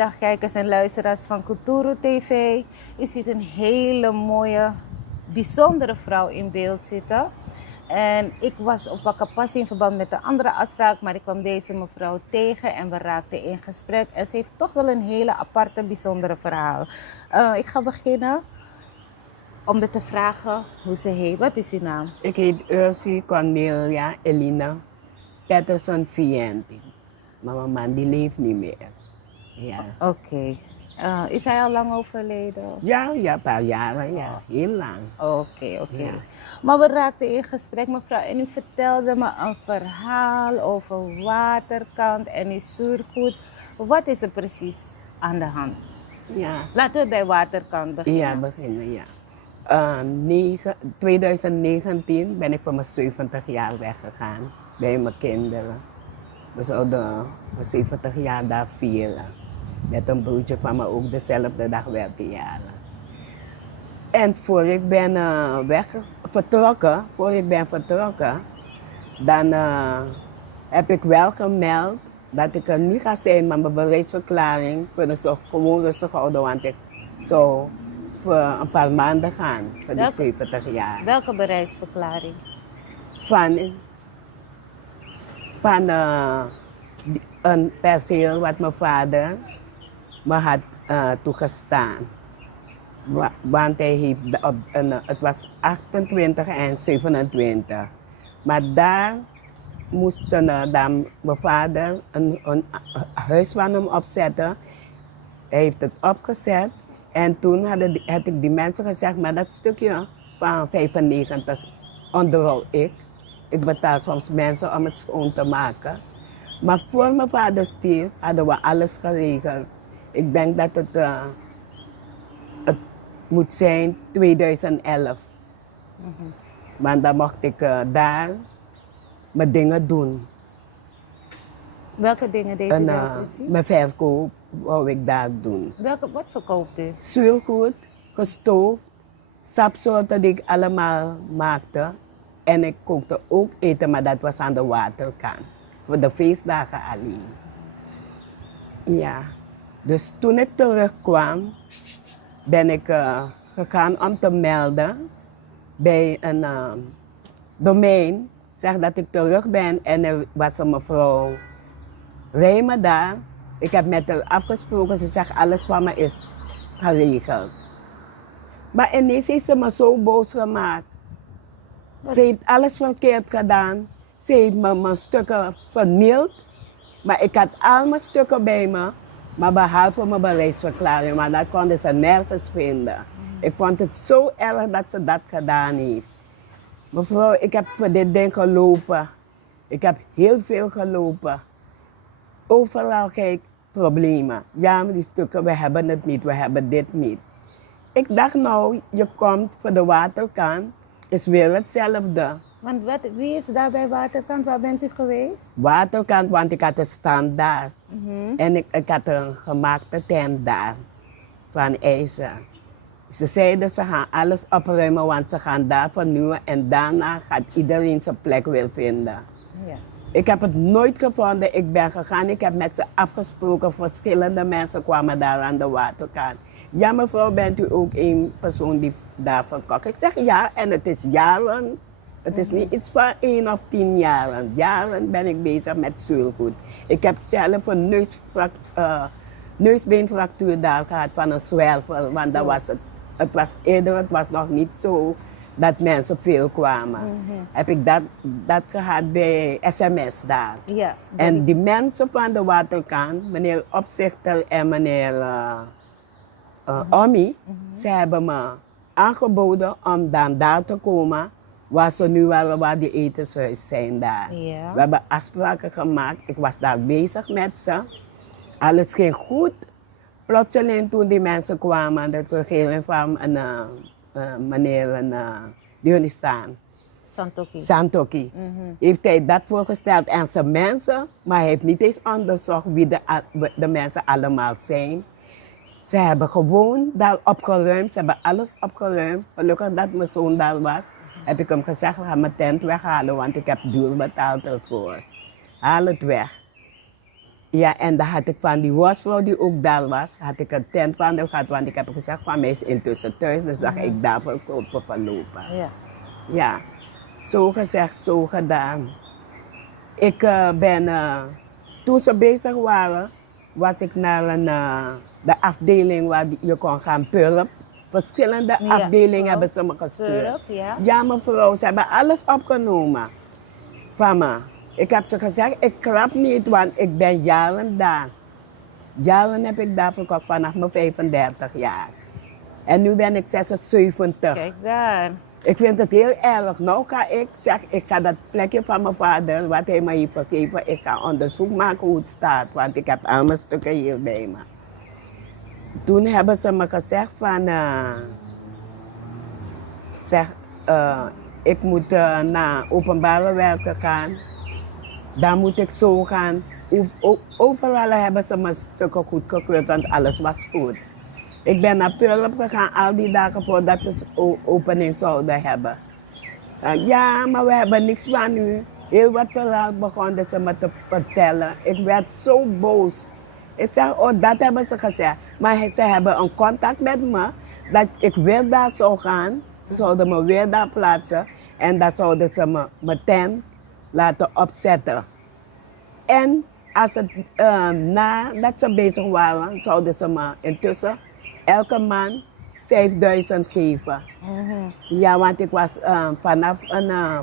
Goedemiddag kijkers en luisteraars van Kulturo TV. U ziet een hele mooie, bijzondere vrouw in beeld zitten. En ik was op Wakapassie in verband met de andere afspraak, maar ik kwam deze mevrouw tegen en we raakten in gesprek. En ze heeft toch wel een hele aparte, bijzondere verhaal. Ik ga beginnen om te vragen hoe ze heet. Wat is uw naam? Ik heet Ursi Cornelia Elina Patterson Vienti. Maar mijn man die leeft niet meer. Ja. Oké. Is hij al lang overleden? Ja, een paar jaren, ja. Heel lang. Oké. Ja. Maar we raakten in gesprek, mevrouw, en u vertelde me een verhaal over waterkant en uw zuurgoed. Wat is er precies aan de hand? Ja. Laten we bij waterkant beginnen. Ja, beginnen, ja. 2019 ben ik voor mijn 70 jaar weggegaan bij mijn kinderen. We zouden mijn 70 jaar daar vieren. Met een broertje van me ook dezelfde dag werd die jaren. En voor ik ben vertrokken, dan heb ik wel gemeld dat ik er niet ga zijn, maar mijn bereisverklaring kunnen ze gewoon rustig houden, want ik zou voor een paar maanden gaan, voor die 70 jaar. Welke bereidsverklaring? Van een perceel wat mijn vader me had toegestaan. Want hij heeft het was 28 en 27. Maar daar moesten dan mijn vader een huis van hem opzetten. Hij heeft het opgezet. En toen had ik die mensen gezegd, maar dat stukje van 95 onderhoud ik. Ik betaal soms mensen om het schoon te maken. Maar voor mijn vader stierf hadden we alles geregeld. Ik denk dat het moet zijn 2011. Want dan mocht ik daar mijn dingen doen. Welke dingen deed u daar precies? Mijn verkoop wou ik daar doen. Wat verkoopt u? Zuurgoed, gestoofd, sapsoorten die ik allemaal maakte. En ik kookte ook eten, maar dat was aan de waterkant. Voor de feestdagen alleen. Ja, dus toen ik terugkwam, ben ik gegaan om te melden bij een domein. Zeg dat ik terug ben en er was een mevrouw Rijma daar. Ik heb met haar afgesproken, ze zegt alles van me is geregeld. Maar ineens heeft ze me zo boos gemaakt. Ze heeft alles verkeerd gedaan. Ze heeft me mijn stukken vernield. Maar ik had al mijn stukken bij me. Maar behalve mijn beleidsverklaring, maar dat konden ze nergens vinden. Ik vond het zo erg dat ze dat gedaan heeft. Mevrouw, ik heb voor dit ding gelopen. Ik heb heel veel gelopen. Overal kijk problemen. Ja, maar die stukken, we hebben het niet, we hebben dit niet. Ik dacht nou, je komt voor de waterkant, is weer hetzelfde. Want wie is daar bij waterkant? Waar bent u geweest? Waterkant, want ik had een stand daar. En ik had een gemaakte tent daar, van ijzer. Ze zeiden ze gaan alles opruimen, want ze gaan daar vernieuwen en daarna gaat iedereen zijn plek weer vinden. Ja. Ik heb het nooit gevonden, ik ben gegaan, ik heb met ze afgesproken, verschillende mensen kwamen daar aan de waterkant. Ja mevrouw, bent u ook een persoon die daar verkocht? Ik zeg ja, en het is jaren. Het is niet iets van 1 of 10 jaren. Jaren ben ik bezig met zuurgoed. Ik heb zelf een neusbeenfractuur daar gehad van een zwerver, want dat was het was nog niet zo dat mensen veel kwamen. Heb ik dat gehad bij SMS daar. Ja, en die mensen van de waterkant, meneer Opzichter en meneer Omi, ze hebben me aangeboden om dan daar te komen waar ze nu waren, waar die etenshuis zijn daar. Ja. We hebben afspraken gemaakt, ik was daar bezig met ze. Alles ging goed. Plotseling toen die mensen kwamen, de regering van meneer Dionisaan. Santoki. Heeft hij dat voorgesteld aan zijn mensen, maar hij heeft niet eens onderzocht wie de mensen allemaal zijn. Ze hebben gewoon daar opgeruimd, ze hebben alles opgeruimd. Gelukkig dat mijn zoon daar was, heb ik hem gezegd, we gaan mijn tent weghalen, want ik heb duur betaald ervoor. Haal het weg. Ja, en dan had ik van die wasvrouw die ook daar was, had ik een tent van haar gehad, want ik heb gezegd van mij is intussen thuis, dus dan ga ik daarvoor kopen verlopen. Ja. Ja, zo gezegd, zo gedaan. Ik ben, toen ze bezig waren, was ik naar de afdeling waar je kon gaan pulp. Verschillende Ja, afdelingen pulp, hebben ze me gestuurd. Pulp, ja. Ja, mevrouw, ze hebben alles opgenomen van me. Ik heb ze gezegd, ik krap niet, want ik ben jaren daar. Jaren heb ik daar verkocht vanaf mijn 35 jaar. En nu ben ik 76. Kijk daar. Ik vind het heel erg. Nou ga ik zeggen, ik ga dat plekje van mijn vader, wat hij me heeft gegeven, ik ga onderzoek maken hoe het staat. Want ik heb al mijn stukken hier bij me. Toen hebben ze me gezegd van, ik moet naar openbare werken gaan. Dan moet ik zo gaan. Overal hebben ze mijn stukken goedgekeurd, want alles was goed. Ik ben naar Pulp gegaan al die dagen voordat ze opening zouden hebben. Ja, maar we hebben niks van u. Heel wat verhaal begonnen ze me te vertellen. Ik werd zo boos. Ik zeg, oh, dat hebben ze gezegd. Maar ze hebben een contact met me dat ik weer daar zou gaan. Ze zouden me weer daar plaatsen. En dan zouden ze me mijn tent laten opzetten. En als het, nadat ze bezig waren, zouden ze me intussen elke maand 5000 geven. Ja, want ik was vanaf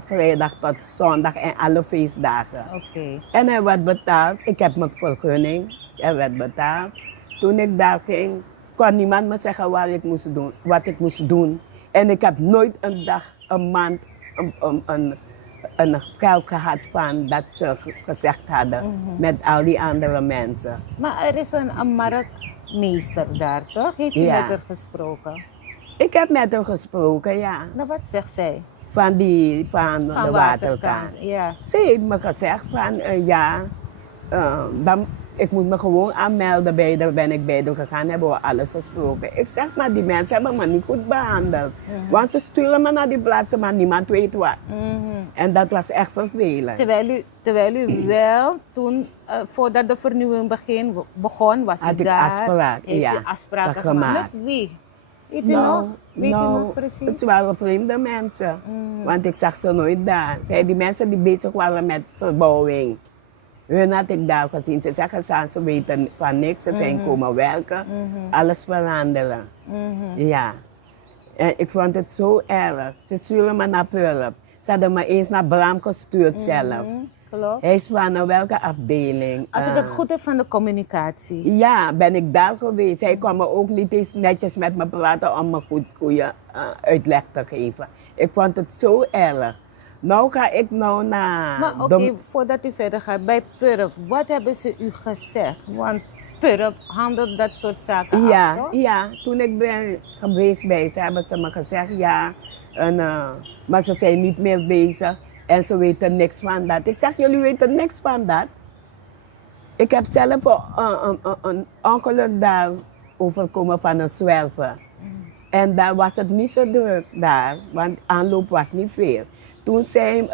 vrijdag tot zondag en alle feestdagen. Oké. En hij werd betaald. Ik heb mijn vergunning. Hij werd betaald. Toen ik daar ging, kon niemand me zeggen wat ik moest doen. En ik heb nooit een dag, een maand, een geld gehad van dat ze gezegd hadden met al die andere mensen. Maar er is een marktmeester daar, toch? Heeft u Ja. met haar gesproken? Ik heb met haar gesproken, ja. Nou, wat zegt zij? Van de waterkant. Ja. Ze heeft me gezegd van ik moet me gewoon aanmelden daar ben ik bij haar gegaan, hebben we alles gesproken. Ik zeg maar, die mensen hebben me niet goed behandeld. Want ze sturen me naar die plaatsen, maar niemand weet wat. En dat was echt vervelend. Terwijl u wel toen, voordat de vernieuwing begon, was u Had ik daar. afspraak, Heeft ja, u afspraken dat gemaakt? gemaakt. Met wie? Weet u nog? Weet u nog precies? Het waren vreemde mensen. Want ik zag ze nooit daar. Die mensen die bezig waren met verbouwing. Hun had ik daar gezien. Ze zeggen ze weten van niks. Ze zijn komen werken. Alles veranderen. Ja. En ik vond het zo erg. Ze sturen me naar Pulp. Ze hadden me eens naar Bram gestuurd zelf. Klopt. Hij is van welke afdeling? Als ik het goed heb van de communicatie. Ja, ben ik daar geweest. Hij kwam me ook niet eens netjes met me praten om me goede uitleg te geven. Ik vond het zo erg. Nou ga ik nou naar... Maar oké, voordat u verder gaat, bij Purp, wat hebben ze u gezegd? Want Purp handelt dat soort zaken af, Ja, toch? ja, toen ik ben geweest bij ze, hebben ze me gezegd ja, maar ze zijn niet meer bezig en ze weten niks van dat. Ik zeg, jullie weten niks van dat? Ik heb zelf een ongeluk daar overkomen van een zwerver. En daar was het niet zo druk daar, want aanloop was niet veel. Toen zei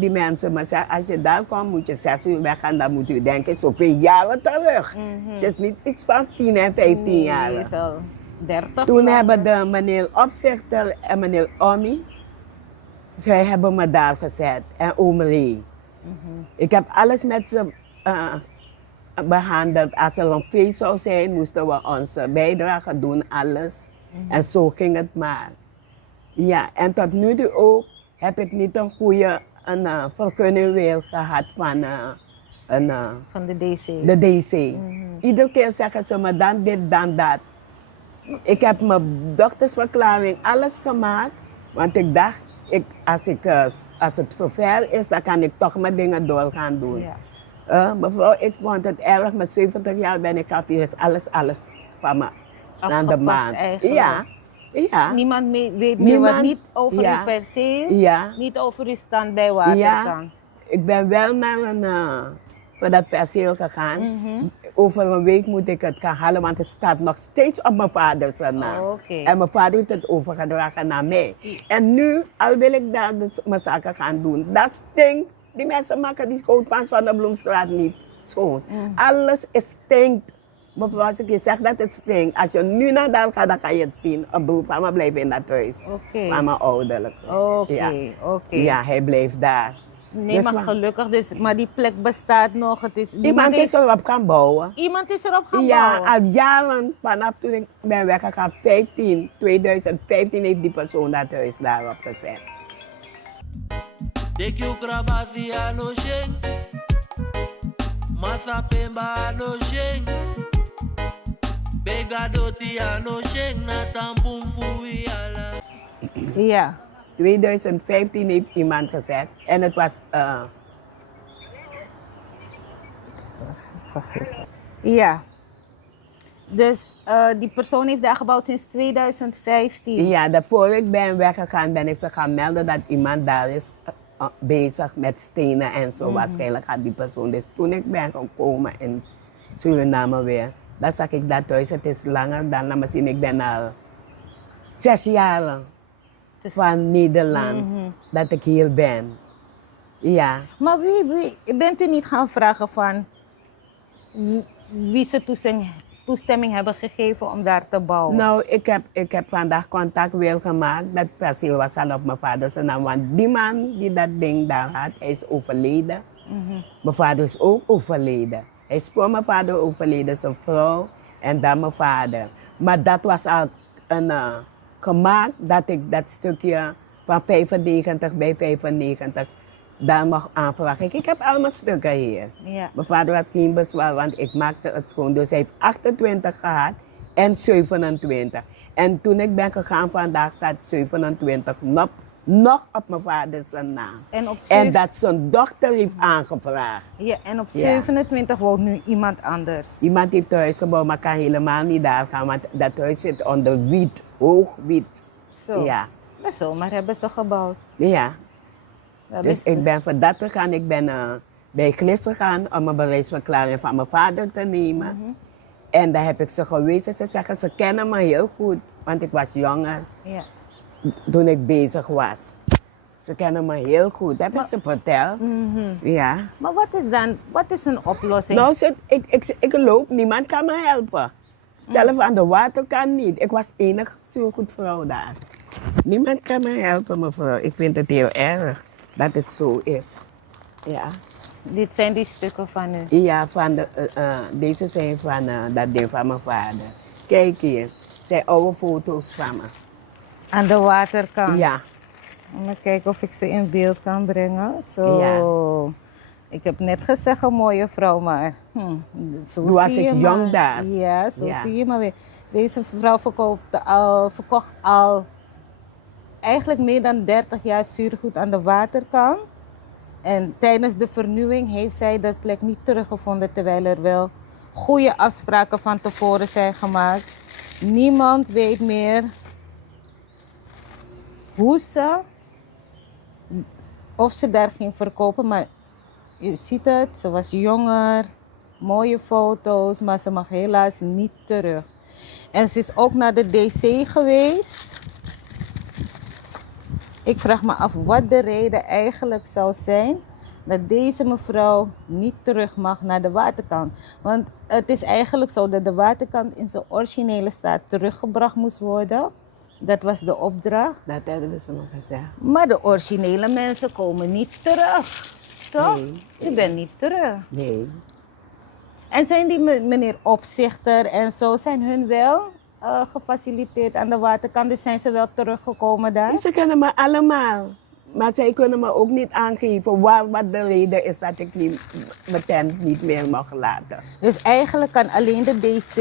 die mensen me zeggen, als je daar komt moet je 6 uur weggaan, dan moet u denken zoveel jaren terug. Het is niet iets van 10 en 15 jaar. Nee, is al 30 Toen jaar. hebben de meneer Opzichter en meneer Omi, zij hebben me daar gezet en Omelie. Ik heb alles met ze behandeld. Als er een feest zou zijn, moesten we onze bijdrage doen, alles. En zo ging het maar. Ja, en tot nu toe ook heb ik niet een goede vergunning weer gehad van Van de DC. de DC. Iedere keer zeggen ze me dan dit, dan dat. Ik heb mijn doktersverklaring, alles gemaakt. Want ik dacht, als het zover is, dan kan ik toch mijn dingen door gaan doen. Ja. Mevrouw, ik vond het erg. Met 70 jaar ben ik af. Hier is alles van me aan de Afgepakt maand. eigenlijk. Ja. Ja. Niemand weet meer wat, niet over Ja. u per se, Ja. niet over uw stand bij waterkant. Ik ben wel naar voor dat perceel gegaan. Over een week moet ik het gaan halen, want het staat nog steeds op mijn vader's naam. Oké. En mijn vader heeft het overgedragen naar mij. En nu, al wil ik daar dus mijn zaken gaan doen, dat stinkt. Die mensen maken die schoot van Zonnebloemstraat niet. schoon. Alles is stinkt. Mevrouw, als ik je zeg dat het stinkt, als je nu naar daar gaat, dan kan je het zien. Een broer van me bleef in dat huis. Oké. Van mijn ouderlijke. Oké, Ja. oké. Ja, hij bleef daar. Nee, Dus maar maar- gelukkig dus. Maar die plek bestaat nog. Het is, Iemand is erop gaan bouwen. Iemand is erop gaan Ja, bouwen. al jaren, vanaf toen ik ben weggegaan, 2015 heeft die persoon dat huis daarop gezet. Dekyu krabasi ano sheng, masa pemba ano sheng, begadoti ano sheng, na tampum fui ala. Ja. 2015 heeft iemand gezet en het was Ja. Dus die persoon heeft daar gebouwd sinds 2015. ja, voor ik ben weggegaan, ben ik ze gaan melden dat iemand daar is bezig met stenen en zo. Waarschijnlijk had die persoon. Dus toen ik ben gekomen in Suriname weer, dan zag ik dat huis. Het is langer dan, misschien ik ben al 6 jaar van Nederland dat ik hier ben. Ja. Maar bent u niet gaan vragen van wie ze toestemming hebben gegeven om daar te bouwen? Nou, ik heb vandaag contact weer gemaakt. Dat perceel was al op mijn vaders naam. Want die man die dat ding daar had, hij is overleden. Mijn vader is ook overleden. Hij is voor mijn vader overleden, zijn vrouw en dan mijn vader. Maar dat was al gemaakt dat ik dat stukje van 95 bij 95 daar mag aanvragen. Ik heb allemaal stukken hier. Ja. Mijn vader had geen bezwaar, want ik maakte het schoon. Dus hij heeft 28 gehad en 27. En toen ik ben gegaan vandaag, zat 27 nog op mijn vaders naam. En dat zijn dochter heeft aangevraagd. Ja, en op Ja. 27 woont nu iemand anders. Iemand heeft het huis gebouwd, maar kan helemaal niet daar gaan, want dat huis zit onder wiet, hoog wiet. Zo. Ja. Dat zomaar hebben ze gebouwd. Ja. Dat Dus is- ik ben voor dat gegaan. Ik ben bij Glis gegaan om een bewijsverklaring van mijn vader te nemen. En daar heb ik ze gewezen. Ze zeggen, ze kennen me heel goed, want ik was jonger Ja. toen ik bezig was. Ze kennen me heel goed. Dat heb ik ze verteld. Ja. Maar wat is een oplossing? Nou, ik loop, niemand kan me helpen. Zelf aan de waterkant niet. Ik was enig zo goed vrouw daar. Niemand kan me helpen, mevrouw. Ik vind het heel erg dat het zo is. Ja. Dit zijn die stukken van u. Ja, deze zijn van dat ding van mijn vader. Kijk hier, het zijn oude foto's van me. Aan de waterkant. Ja, Even kijken of ik ze in beeld kan brengen. Zo. Ja. Ik heb net gezegd een mooie vrouw, maar zo Toen was zie ik je jong maar. daar. Ja, zo Ja. zie je maar weer. Deze vrouw verkocht al eigenlijk meer dan 30 jaar zuurgoed aan de waterkant. En tijdens de vernieuwing heeft zij de plek niet teruggevonden, terwijl er wel goede afspraken van tevoren zijn gemaakt. Niemand weet meer of ze daar ging verkopen, maar je ziet het, ze was jonger, mooie foto's, maar ze mag helaas niet terug. En ze is ook naar de DC geweest. Ik vraag me af wat de reden eigenlijk zou zijn dat deze mevrouw niet terug mag naar de waterkant. Want het is eigenlijk zo dat de waterkant in zijn originele staat teruggebracht moest worden. Dat was de opdracht. dat hebben ze me gezegd. Maar de originele mensen komen niet terug. Toch? Nee. U bent niet terug. Nee. En zijn die meneer opzichter en zo, zijn hun wel gefaciliteerd aan de waterkant? Dus zijn ze wel teruggekomen daar? Ze kennen me allemaal. Maar zij kunnen me ook niet aangeven wat de reden is dat ik mijn tent niet meer mag laten. Dus eigenlijk kan alleen de DC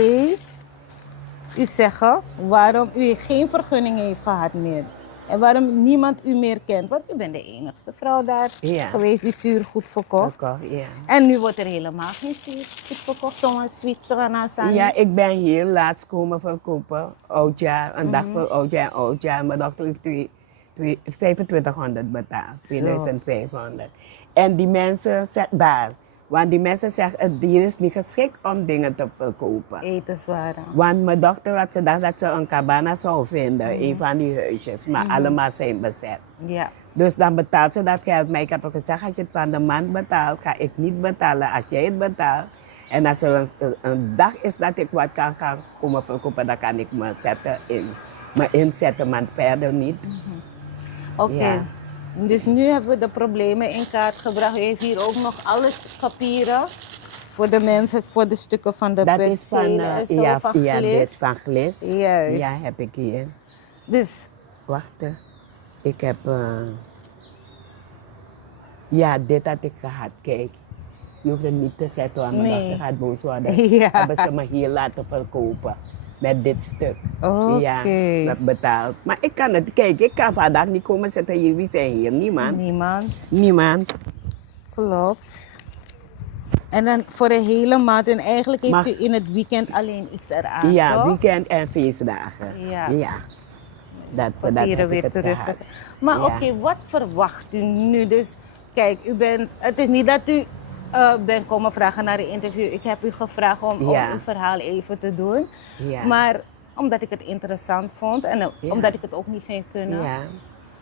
u zeggen waarom u geen vergunning heeft gehad meer. En waarom niemand u meer kent. Want u bent de enigste vrouw daar Ja. geweest die zuurgoed verkocht. Oké, ja. En nu wordt er helemaal geen zuurgoed verkocht. Zo'n Zwitserse aan. Ja, ik ben hier laatst komen verkopen. Oudjaar, een dag voor oudjaar. Mijn dochter heeft 2500 betaald, 2500. En die mensen zeggen daar, want die mensen zeggen het dier is niet geschikt om dingen te verkopen. Etenswaren. Want mijn dochter had gedacht dat ze een cabana zou vinden, een van die huisjes, maar allemaal zijn bezet. Ja. Dus dan betaalt ze dat geld. Maar ik heb ook gezegd, als je het van de man betaalt, ga ik niet betalen als jij het betaalt. En als er een dag is dat ik wat kan komen verkopen, dan kan ik me inzetten, maar verder niet. Oké. Ja. Dus nu hebben we de problemen in kaart gebracht. U heeft hier ook nog alles papieren voor de mensen, voor de stukken van de Dat is van, percelen en zo, van ja, glis. dit van glis. Juist. Ja, heb ik hier. Dus, Wacht, ik heb, ja, dit had ik gehad, kijk. Je hoeft het niet te zetten, want mijn Nee. dochter gaat boos worden. Ja. Hebben ze me hier laten verkopen. Met dit stuk. oké. Ja, dat betaald. Maar ik kan het, kijk, ik kan vandaag niet komen zitten hier. Wie zijn hier? Niemand. Niemand. Niemand. Klopt. En dan voor de hele maand. En eigenlijk heeft Maar- u in het weekend alleen XR aan, Ja, toch? weekend en feestdagen. Ja. Dat Papieren heb ik weer het terugzetten. gehad. Maar Ja. oké, wat verwacht u nu? Dus kijk, het is niet dat u bent komen vragen naar een interview. Ik heb u gevraagd om Ja. uw verhaal even te doen. Ja. Maar omdat ik het interessant vond en Ja. omdat ik het ook niet vind kunnen. Ja.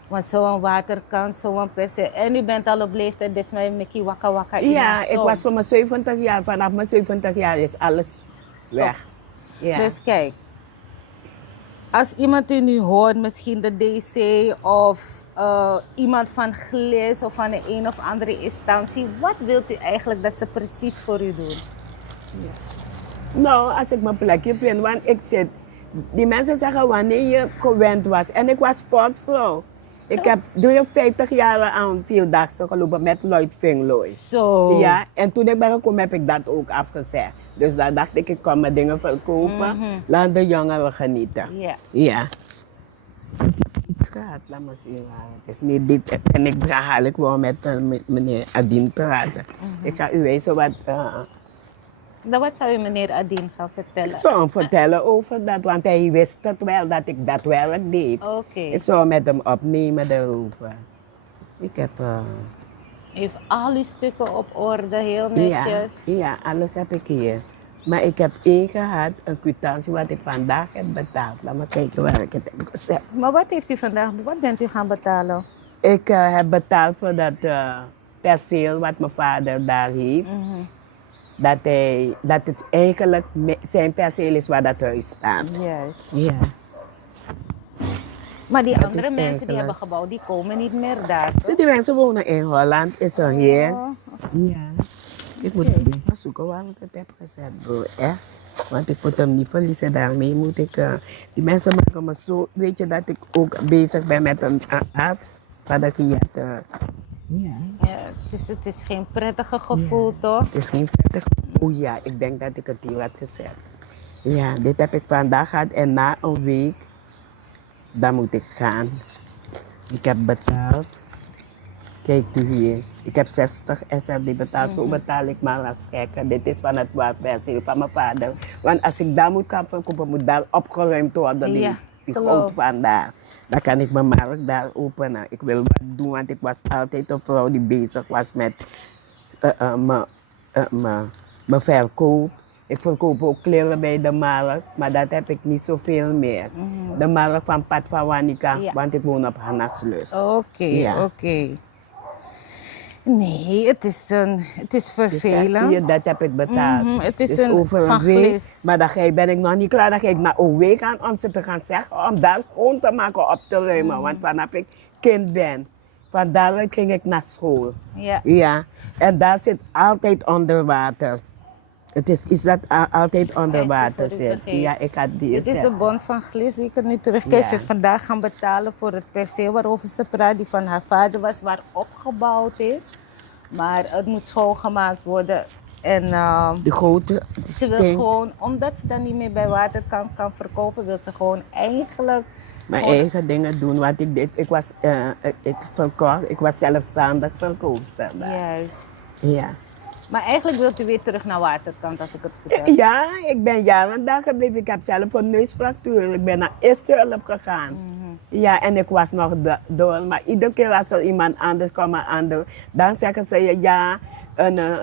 Want zo'n waterkant, zo'n perceel. En u bent al op leeftijd, dus mijn Mickey Waka Waka. Ja, ik was voor mijn 70 jaar. Vanaf mijn 70 jaar is alles weg. Ja. Dus kijk, als iemand u nu hoort, misschien de DC of iemand van Glis of van een of andere instantie, wat wilt u eigenlijk dat ze precies voor u doen? Nou, als ik mijn plekje vind, want ik zit... Die mensen zeggen wanneer je gewend was. En ik was sportvrouw. Ik heb 53 jaar aan vierdaagse gelopen met Lloyd Vingloy. Zo. Ja, en toen ik ben gekomen heb ik dat ook afgezegd. Dus dan dacht ik kan mijn dingen verkopen. Laat de jongeren genieten. Ja. Ja. Schat, laat me zien waar het is. Niet dit. En ik haal ik wel met meneer Adien praten. Ik ga u wijzen wat... Dan wat zou u meneer Adien gaan vertellen? ik zou hem vertellen over dat, want hij wist het wel dat ik dat werk deed. Oké. Ik zou met hem opnemen daarover. Ik heb... U heeft al uw stukken op orde, heel ja, netjes. ja, alles heb ik hier. Maar ik heb één gehad, een kwitantie wat ik vandaag heb betaald. Laat me kijken waar ik het heb gezet. Maar wat heeft u vandaag, wat bent u gaan betalen? Ik heb betaald voor dat perceel wat mijn vader daar heeft. Dat het eigenlijk zijn perceel is waar dat huis staat. Juist. Ja. Maar die Dat andere is mensen die eigenlijk- hebben gebouwd, die komen niet meer daar. toch? Die mensen wonen in Holland, is een heer. Oh, Ja. Ik moet het even zoeken waar ik het heb gezet, bro. Want ik moet hem niet verliezen, daarmee moet ik... die mensen maken me zo... Weet je dat ik ook bezig ben met een arts? Wat ik hier heb... ja. ja, het is geen prettige gevoel, toch? Het is geen prettig. Oh ja, ik denk dat ik het hier had gezet. Ja, dit heb ik vandaag gehad en na een week, dan moet ik gaan. Ik heb betaald. Kijk u hier. Ik heb 60 SRD betaald. Zo betaal ik maar als gekke. Dit is van het perceel van mijn vader. Want als ik daar moet gaan verkopen, moet daar opgeruimd worden. Ja, Die klopt. goud van daar. Dan kan ik mijn markt daar openen. Ik wil wat doen, want ik was altijd een vrouw die bezig was met mijn verkoop. Ik verkoop ook kleren bij de markt, maar dat heb ik niet zoveel meer. De markt van Pad van Wanica, Ja. want ik woon op Hannaslus. Oké, Ja. oké. Nee, het is Dus daar zie vervelend. je, dat heb ik betaald. Het is Dus over van week, glis. maar dan ben ik nog niet klaar. Dan ga ik na een week aan om ze te gaan zeggen, om daar schoon te maken, op te ruimen. Want vanaf ik kind ben, van daaruit ging ik naar school. Ja. Ja, en daar zit altijd onder water. Het is iets dat altijd onder water voor u zit. vergeten. Ja, ik had die Dit is de gezet. bon van Glis die ik er nu terugkrijg. Ja. Ze vandaag gaan betalen voor het perceel waarover ze praat, die van haar vader was, waar opgebouwd is. Maar het moet schoongemaakt worden. En De grote, die ze wil steen. gewoon, omdat ze dan niet meer bij water kan verkopen, wil ze gewoon eigenlijk... Mijn gewoon- eigen dingen doen. Wat ik deed, ik was zelfstandig verkoopster. daar. Juist. Ja. Maar eigenlijk wilt u weer terug naar waterkant, als ik het goed heb. Ja, ik ben jaren daar gebleven. Ik heb zelf een neusfractuur. Ik ben naar eerste hulp gegaan. Ja, en ik was nog door. Maar iedere keer als er iemand anders kwam, dan zeggen ze ja,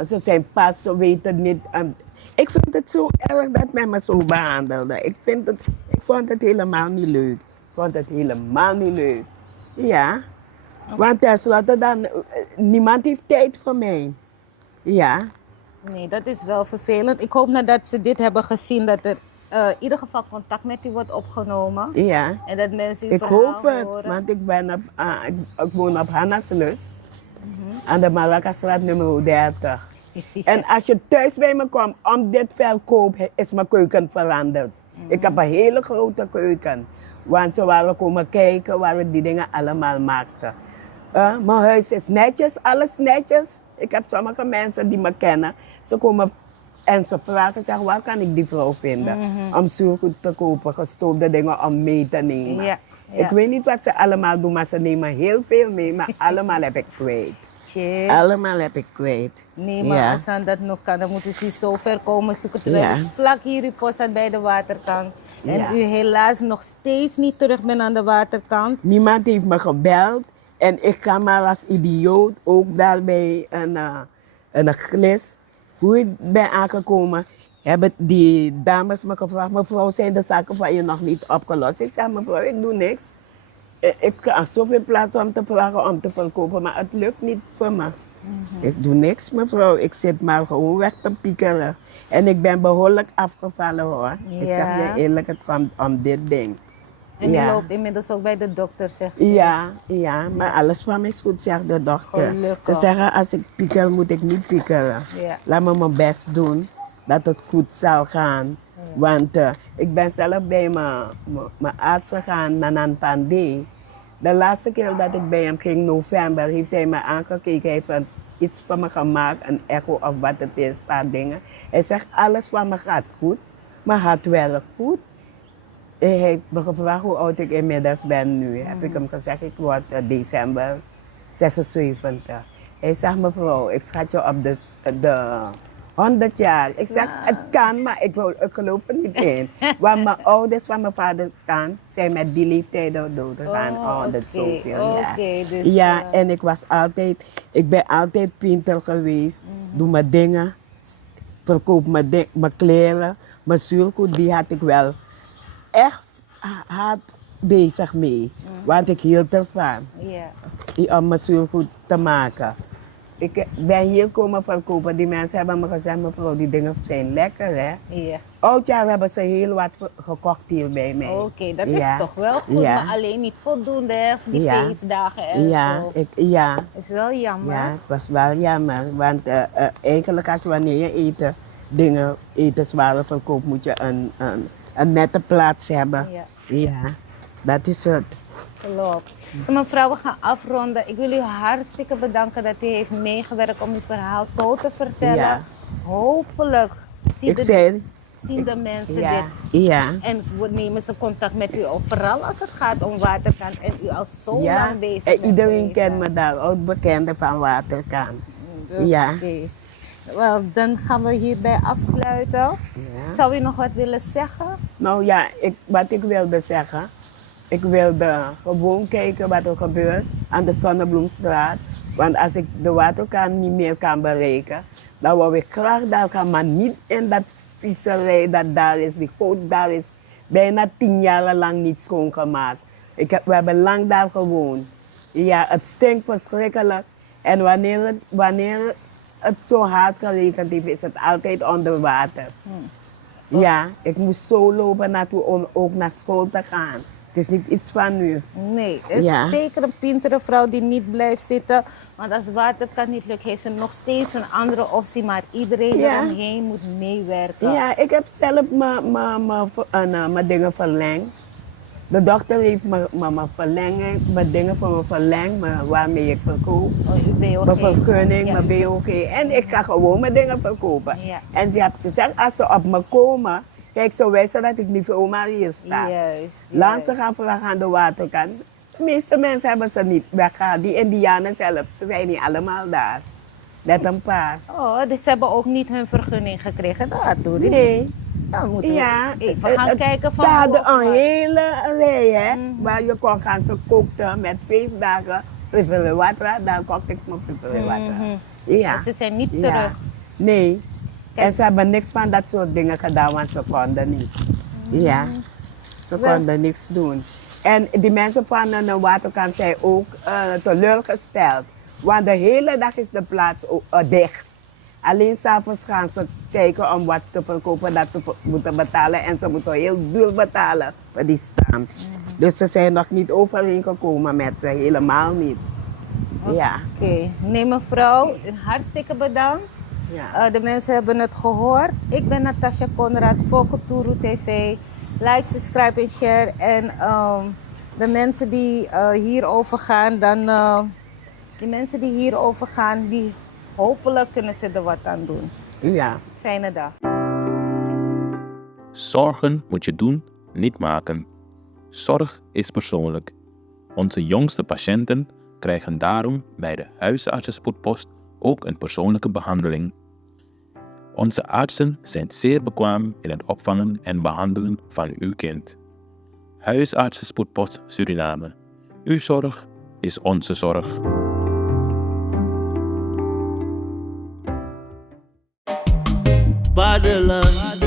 ze zijn pas, ze weten niet. Ik vind het zo erg dat men me zo behandelde. Ik vond het helemaal niet leuk. Ik vond het helemaal niet leuk. Ja. Want tenslotte dan, niemand heeft tijd voor mij. Ja, Nee, dat is wel vervelend. Ik hoop nadat ze dit hebben gezien dat er in ieder geval contact met u wordt opgenomen. ja. En dat mensen uw Ik verhaal hoop het, horen. want ik woon op Hannaslus. Aan de Malakastraat nummer 30. En als je thuis bij me komt om dit verkoop, is mijn keuken veranderd. Ik heb een hele grote keuken. Want ze waren komen kijken waar we die dingen allemaal maakten. Mijn huis is netjes, alles netjes. Ik heb sommige mensen die me kennen. Ze komen en ze vragen zich, waar kan ik die vrouw vinden? Om zuurgoed te kopen, gestoofde dingen om mee te nemen. Ja, ja. Ik weet niet wat ze allemaal doen, maar ze nemen heel veel mee. Maar allemaal heb ik kwijt. Shit. Allemaal heb ik kwijt. Nee, maar Ja. als aan dat nog kan, dan moeten ze zo ver komen zoeken. Terwijl Ja. u vlak hier uw post staat bij de waterkant. En Ja. u helaas nog steeds niet terug bent aan de waterkant. Niemand heeft me gebeld. En ik ga maar als idioot ook daarbij een glis. Hoe ik ben aangekomen, hebben die dames me gevraagd, mevrouw, zijn de zaken van je nog niet opgelost? Ik zeg, mevrouw, ik doe niks. Ik heb zoveel plaats om te vragen om te verkopen, maar het lukt niet voor me. Ik doe niks, mevrouw. Ik zit maar gewoon weg te piekeren. En ik ben behoorlijk afgevallen, hoor. Ik zeg je Ja. eerlijk, het kwam om dit ding. En u Ja. loopt inmiddels ook bij de dokter, zegt u. Ja, ja, maar alles van mij is goed, zegt de dokter. Gelukkig. Ze zeggen, als ik pieker, moet ik niet piekeren. Ja. Laat me mijn best doen, dat het goed zal gaan. Want ik ben zelf bij mijn arts gegaan, Nanantande. De laatste keer dat ik bij hem ging, november, heeft hij me aangekeken. Hij heeft iets van me gemaakt, een echo of wat het is, een paar dingen. Hij zegt, alles van me gaat goed, mijn hart werkt goed. Hij heeft me gevraagd hoe oud ik inmiddels ben nu. Heb ik hem gezegd, ik word december 76. Hij zegt, mevrouw, ik schat je op de 100 jaar. Ik zeg, het kan, maar ik geloof er niet in. Want mijn ouders van mijn vader kan, zijn met die leeftijd dood gegaan. Oh, 100 oké, zoveel jaar. oké, dus, Ja, en ik ben altijd pinter geweest. Doe mijn dingen, verkoop mijn kleren, mijn zuurgoed, die had ik wel echt hard bezig mee. Want ik hield ervan Ja. om mijn zuurgoed te maken. Ik ben hier komen verkopen. Die mensen hebben me gezegd, mevrouw, die dingen zijn lekker, hè. Ja. Oudjaar hebben ze heel wat gekocht hier bij mij. Oké, dat Ja. is toch wel goed, Ja. maar alleen niet voldoende hè, voor die Ja. feestdagen en Ja, zo. ja, Is wel jammer. ja, het was wel jammer. Want eigenlijk wanneer je etenswaren verkoopt, moet je een nette plaats hebben. Ja. Ja, dat is het. Klopt. Mevrouw, we gaan afronden. Ik wil u hartstikke bedanken dat u heeft meegewerkt om uw verhaal zo te vertellen. Ja. Hopelijk Ik zei, zien de mensen ja, dit. ja. En nemen ze contact met u op. Vooral als het gaat om waterkant en u al zo Ja, lang bezig en bent iedereen geweest, kent hè. me daar, ook bekende van Waterkant. Ja. Oké. Wel, dan gaan we hierbij afsluiten. Ja. Zou u nog wat willen zeggen? Nou ja, wat ik wilde zeggen, ik wilde gewoon kijken wat er gebeurt aan de Zonnebloemstraat. Want als ik de Waterkant niet meer kan bereiken, dan wil ik graag daar gaan, maar niet in dat visserij dat daar is. Die goot daar is bijna 10 jaar lang niet schoongemaakt. We hebben lang daar gewoond. Ja, het stinkt verschrikkelijk. En wanneer het zo hard geregend heeft, is het altijd onder water. Ja, ik moest zo lopen naartoe om ook naar school te gaan. Het is niet iets van nu. Nee, het is Ja. zeker een pintere vrouw die niet blijft zitten. Want als waterkant niet lukt, heeft ze nog steeds een andere optie. Maar iedereen Ja. eromheen moet meewerken. Ja, ik heb zelf mijn dingen verlengd. De dokter heeft mijn dingen voor me verlengd, waarmee ik verkoop. Oh, uw BOG. Mijn vergunning, Ja. mijn BOG. En ik ga gewoon mijn dingen verkopen. Ja. En je hebt gezegd, als ze op me komen, kijk, zo wijzen dat ik niet zomaar hier sta. Juist. Laat ze gaan vragen aan de waterkant. De meeste mensen hebben ze niet weggehaald. Die Indianen zelf, ze zijn niet allemaal daar. Net een paar. Oh, dus ze hebben ook niet hun vergunning gekregen. Dat doe ik Nee. niet. Dan moeten we Ja, even gaan kijken van ze hadden hoe of een wat. hele rij, hè, waar je kon gaan. Ze kookten met feestdagen, pripelewatra, daar kookte ik mijn pripelewatra. Ja. Ze zijn niet Ja. terug. Nee. Kijk. En ze hebben niks van dat soort dingen gedaan, want ze konden niet. Ja. Ze Wel. konden niks doen. En die mensen van de waterkant zijn ook teleurgesteld. Want de hele dag is de plaats dicht. Alleen s'avonds gaan ze kijken om wat te verkopen dat ze moeten betalen. En ze moeten heel duur betalen voor die stand. Dus ze zijn nog niet overeengekomen met ze, helemaal niet. Ja. Oké. Nee mevrouw, hartstikke bedankt. Ja. De mensen hebben het gehoord. Ik ben Natasha Conrad voor Kulturu TV. Like, subscribe en share. En de mensen die hierover gaan, die hopelijk kunnen ze er wat aan doen. Ja. Fijne dag. Zorgen moet je doen, niet maken. Zorg is persoonlijk. Onze jongste patiënten krijgen daarom bij de huisartsenspoedpost ook een persoonlijke behandeling. Onze artsen zijn zeer bekwaam in het opvangen en behandelen van uw kind. Huisartsenspoedpost Suriname. Uw zorg is onze zorg. Vaderland,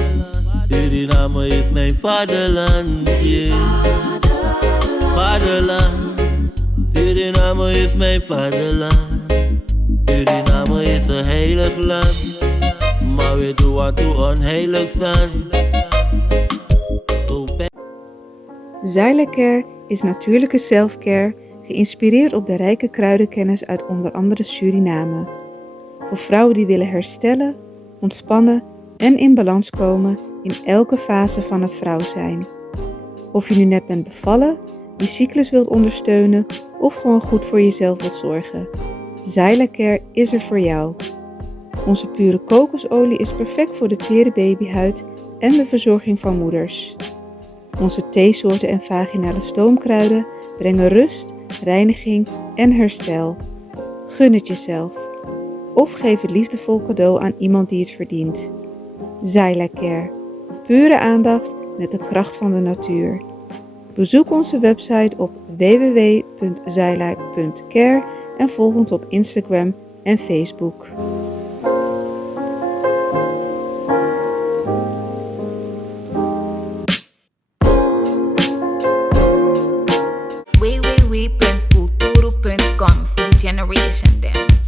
Suriname is mijn vaderland. Yeah. Vaderland, Suriname is mijn vaderland. Suriname is een heilig land, maar we doen wat toe onheilig staan. Zylecare is natuurlijke selfcare, geïnspireerd op de rijke kruidenkennis uit onder andere Suriname. Voor vrouwen die willen herstellen, ontspannen en in balans komen in elke fase van het vrouw zijn. Of je nu net bent bevallen, je cyclus wilt ondersteunen of gewoon goed voor jezelf wilt zorgen. Zylecare is er voor jou. Onze pure kokosolie is perfect voor de tere babyhuid en de verzorging van moeders. Onze theesoorten en vaginale stoomkruiden brengen rust, reiniging en herstel. Gun het jezelf. Of geef het liefdevol cadeau aan iemand die het verdient. Zylecare. Pure aandacht met de kracht van de natuur. Bezoek onze website op www.zyla.care en volg ons op Instagram en Facebook. www.kulturu.com for the generation then.